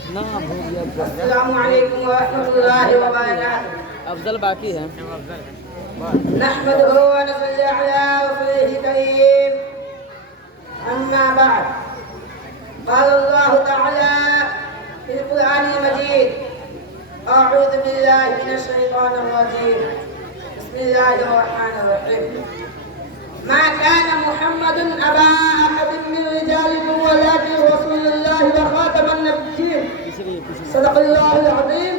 السلام علیکم ورحمۃ اللہ وبرکاتہ. افضل باقی ہے. نحمده ونصلي على رسوله الكريم. أما بعد، قال الله تعالى في القرآن المجيد: أعوذ بالله من الشيطان الرجيم. بسم الله الرحمن الرحيم. ما كان محمد أبا أحد من رجالكم ولكن رسول الله وخاتم النبيين. صدق الله العظيم.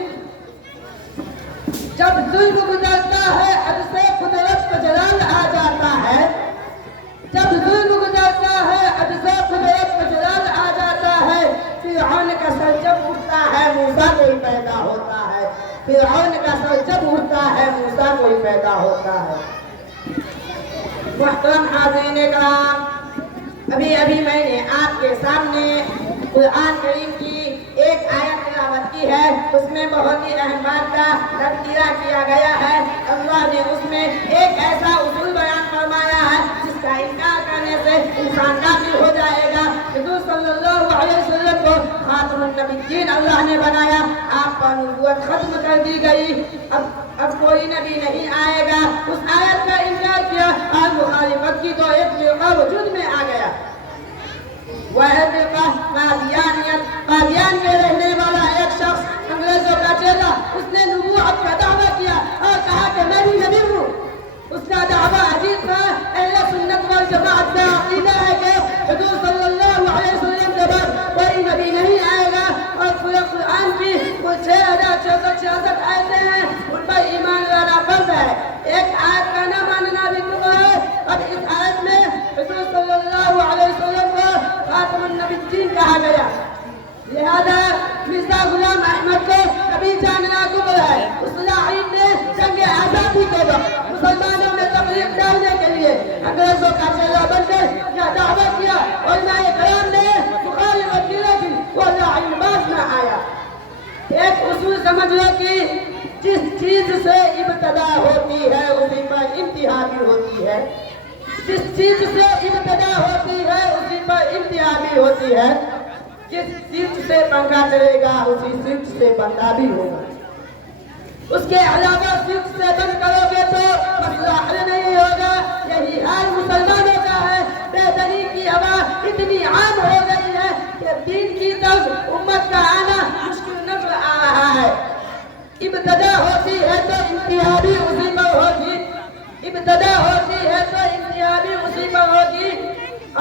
جب ظلم گزرتا ہے حد سے قدرت کا جلال آ جاتا ہے. جب ظلم گزرتا ہے حد سے قدرت کا جلال آ جاتا ہے. فرعون کا سر جب اٹھتا ہے موسیٰ کوئی پیدا ہوتا ہے. فرعون کا سر جب اٹھتا ہے موسیٰ کوئی پیدا ہوتا ہے. محترم حاضرین کرام، ابھی میں نے آپ کے سامنے قرآن کریم کی ایک آیت تلاوت کی ہے. اس میں بہت ہی اہم بات کا تذکرہ کیا گیا ہے. اللہ نے اس میں ایک ایسا اصول بیان فرمایا ہے جس کا انکار کرنے سے انسان کافر ہو جائے گا. حضور صلی اللہ علیہ وسلم کو خاتم النبیین اللہ نے بنایا. آپ پر نبوت ختم کر دی گئی. اب کوئی نبی نہیں آئے گا. اس آیت کا انکار کیا اور مخالفت کی تو ایک فرقہ وجود میں آ گیا. وہ ہے فرقہ قادیانیت. قادیان میں رہنے والا ایک شخص انگریزوں کا چیلا، اس نے نبوت کا دعویٰ کیا اور کہا کہ میں بھی نبی ہوں. اس کا دعویٰ عجیب تھا. اہل سنت والجماعت کا عقیدہ ہے کہ حضور صلی اللہ علیہ وسلم کے بعد کوئی نبی نہیں آئے گا. اور پورے قرآن کی وہ 6466 آیتیں ہیں، ان پر ایمان لانا فرض ہے. ایک آیت کا نہ ماننا بھی کفر ہے. اور اس آیت میں حضور صلی اللہ علیہ وسلم کو خاتم النبیین کہا گیا. لہذا مرزا غلام احمد کو کبھی جاننا کفر ہے. اس لاعب نے جنگ آزادی کے وقت مسلمانوں میں تفریق ڈالنے کے لیے انگریزوں کا چیلا بن کر یہ دعویٰ کیا. علماء کرام نے مخالفت کی لیکن وہ لاعب باز نہ آیا. ایک اصول سمجھ لو کہ جس چیز سے ابتدا ہوتی ہے اسی پر انتہا بھی ہوتی ہے. جس چیز سے ابتدا ہوتی ہے اسی پر انتہا بھی ہوتی ہے. جس سوئچ سے پنکھا چلے گا اسی سوئچ سے بندہ بھی ہوگا. اس کے علاوہ سوئچ سے بند کرو گے تو مسئلہ حل نہیں ہوگا. یہی حال مسلمانوں کا ہے. بے دینی کی ہوا اتنی عام ہو گئی ہے کہ دین کی طرف امت کا آنا مشکل نظر آ رہا ہے. ابتدا ہوتی ہے تو انتہا بھی اسی پر ہوگی. ابتدا ہوتی ہے تو انتہا بھی اسی پر ہوگی.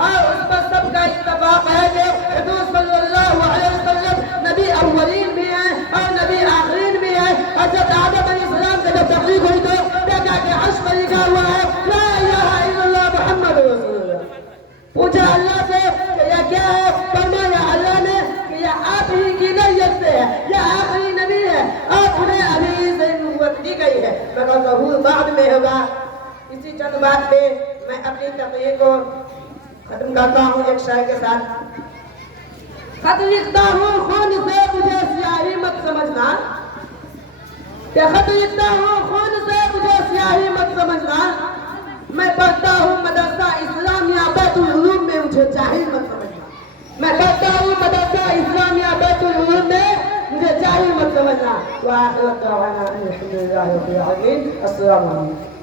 اور اس پر سب کا اتفاق ہے کہ حضور صلی اللہ علیہ وسلم نبی اولین بھی ہیں اور نبی آخرین بھی ہیں. اور جب آدم علیہ السلام سے جب تخلیق ہوئی تو دیکھا کہ عرش پر لکھا ہوا ہے لا الہ الا اللہ محمد رسول اللہ. پوچھا اللہ سے کہ یہ کیا ہے؟ فرمایا اللہ نے کہ یہ آپ ہی کی نیت سے ہے. یہ آخری نبی ہے اور انہیں ابھی سے نبوت دی گئی ہے مگر ظہور بعد میں ہوگا. اسی چند بات پہ میں اپنی تقریر کو ختم کرتا ہوں ایک شعر کے ساتھ. خط لکھتا ہوں خون سے مجھے سیاہی مت سمجھنا. کہ خط لکھتا ہوں خون سے مجھے سیاہی مت سمجھنا. میں پڑھتا ہوں مدرسہ اسلامیہ بیت العلوم میں مجھے جاہل مت سمجھنا. میں پڑھتا ہوں مدرسہ اسلامیہ بیت العلوم میں مجھے جاہل مت سمجھنا. وآخر دعوانا الحمد للہ رب العالمین. السلام علیکم.